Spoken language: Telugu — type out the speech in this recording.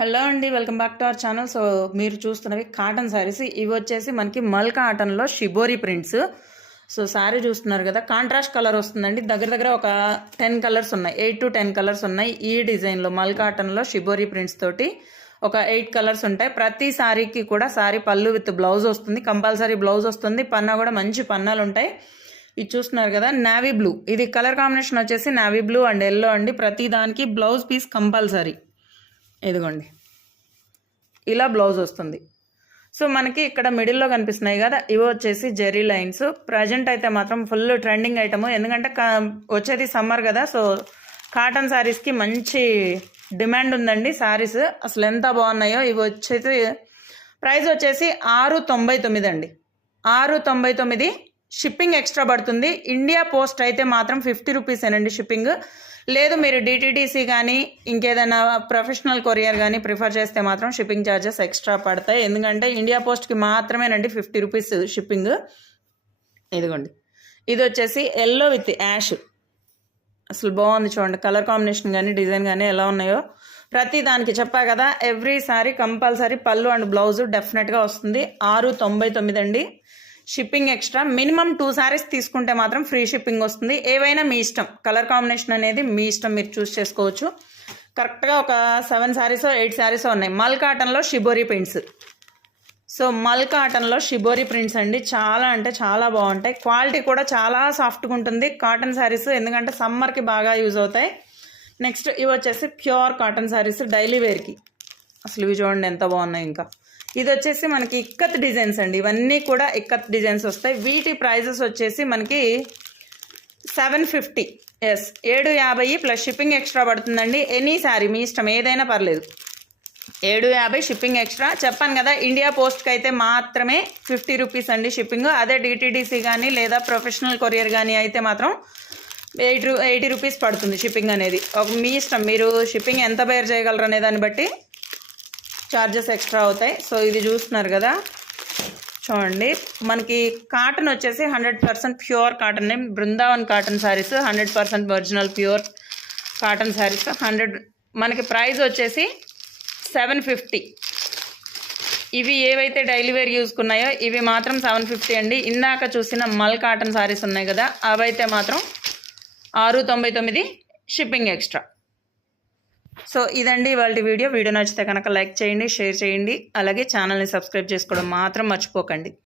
హలో అండి, welcome back to our channel. So మీరు చూస్తున్నవి కాటన్ శారీస్. ఇవి వచ్చేసి మనకి మల్ కాటన్లో షిబోరి ప్రింట్స్. సో శారీ చూస్తున్నారు కదా, కాంట్రాస్ట్ కలర్ వస్తుందండి. దగ్గర ఒక 10 కలర్స్ ఉన్నాయి, 8 to 10 కలర్స్ ఉన్నాయి ఈ డిజైన్లో. మల్ కాటన్లో షిబోరి ప్రింట్స్ తోటి ఒక 8 కలర్స్ ఉంటాయి. ప్రతి శారీకి కూడా శారీ పళ్ళు విత్ బ్లౌజ్ వస్తుంది, కంపల్సరీ బ్లౌజ్ వస్తుంది. పన్నా కూడా మంచి పన్నాలు ఉంటాయి. ఇది చూస్తున్నారు కదా, నావీ బ్లూ. ఇది కలర్ కాంబినేషన్ వచ్చేసి నావీ బ్లూ అండ్ ఎల్లో అండి. ప్రతి దానికి బ్లౌజ్ పీస్ కంపల్సరీ. ఇదిగోండి, ఇలా బ్లౌజ్ వస్తుంది. సో మనకి ఇక్కడ మిడిల్లో కనిపిస్తున్నాయి కదా, ఇవి వచ్చేసి జెరీ లైన్స్. ప్రజెంట్ అయితే మాత్రం ఫుల్ ట్రెండింగ్ ఐటము, ఎందుకంటే వచ్చేది సమ్మర్ కదా. సో కాటన్ శారీస్కి మంచి డిమాండ్ ఉందండి. శారీస్ అసలు ఎంత బాగున్నాయో. ఇవి వచ్చేసి ప్రైస్ వచ్చేసి 699 అండి, 699. షిప్పింగ్ ఎక్స్ట్రా పడుతుంది. ఇండియా పోస్ట్ అయితే మాత్రం 50 రూపీసేనండి షిప్పింగ్. లేదు మీరు డిటీడీసీ కానీ ఇంకేదైనా ప్రొఫెషనల్ కొరియర్ కానీ ప్రిఫర్ చేస్తే మాత్రం షిప్పింగ్ ఛార్జెస్ ఎక్స్ట్రా పడతాయి. ఎందుకంటే ఇండియా పోస్ట్కి మాత్రమేనండి 50 రూపీస్ షిప్పింగ్. ఇదిగోండి, ఇది వచ్చేసి ఎల్లో విత్ యాష్. అసలు బాగుంది చూడండి, కలర్ కాంబినేషన్ కానీ డిజైన్ కానీ ఎలా ఉన్నాయో. ప్రతి దానికి చెప్పా కదా, ఎవ్రీ సారీ కంపల్సరీ పళ్ళు అండ్ బ్లౌజ్ డెఫినెట్గా వస్తుంది. 699 అండి. Shipping extra. మినిమం 2 శారీస్ తీసుకుంటే మాత్రం ఫ్రీ షిప్పింగ్ వస్తుంది. ఏవైనా మీ ఇష్టం, కలర్ కాంబినేషన్ అనేది మీ ఇష్టం, మీరు చూస్ చేసుకోవచ్చు. కరెక్ట్గా ఒక 7 శారీసో 8 శారీసో ఉన్నాయి. మల్ కాటన్లో షిబోరి ప్రింట్స్. సో మల్ కాటన్లో షిబోరి ప్రింట్స్ అండి, చాలా అంటే చాలా బాగుంటాయి. క్వాలిటీ కూడా చాలా సాఫ్ట్గా ఉంటుంది కాటన్ శారీస్, ఎందుకంటే సమ్మర్కి బాగా యూజ్ అవుతాయి. నెక్స్ట్ ఇవి వచ్చేసి ప్యూర్ కాటన్ శారీస్ డైలీ వేర్కి. అసలు ఇవి చూడండి ఎంత బాగున్నాయి. ఇంకా ఇది వచ్చేసి మనకి ఇక్కత్ డిజైన్స్ అండి, ఇవన్నీ కూడా ఇక్కత్ డిజైన్స్ వస్తాయి. వీటి ప్రైజెస్ వచ్చేసి మనకి 750. 750 ప్లస్ షిప్పింగ్ ఎక్స్ట్రా పడుతుందండి. ఎనీ శారీ మీ ఇష్టం, ఏదైనా పర్లేదు. 750 షిప్పింగ్ ఎక్స్ట్రా. చెప్పాను కదా, ఇండియా పోస్ట్కి అయితే మాత్రమే 50 రూపీస్ అండి షిప్పింగ్. అదే డిటీడీసీ కానీ లేదా ప్రొఫెషనల్ కొరియర్ కానీ అయితే మాత్రం 80 రూపీస్ పడుతుంది షిప్పింగ్ అనేది. మీ ఇష్టం, మీరు షిప్పింగ్ ఎంత బేర్ చేయగలరు అనే దాన్ని బట్టి చార్జెస్ ఎక్స్ట్రా అవుతాయి. సో ఇది చూస్తున్నారు కదా, చూడండి మనకి కాటన్ వచ్చేసి 100% pure cotton. Brindavan cotton saris 100% original pure cotton saris. మనకి ప్రైస్ వచ్చేసి 750. ఇవి ఏవైతే డైలీ వేర్ యూస్కున్నాయో ఇవి మాత్రం 750 అండి. ఇందాక చూసిన మల్ కాటన్ శారీస్ ఉన్నాయి కదా, అవైతే మాత్రం 699 షిప్పింగ్ ఎక్స్ట్రా. సో ఇదండి ఇవాళ వీడియో నచ్చితే కనుక లైక్ చేయండి, షేర్ చేయండి, అలాగే ఛానల్ని సబ్స్క్రైబ్ చేసుకోవడం మాత్రం మర్చిపోకండి.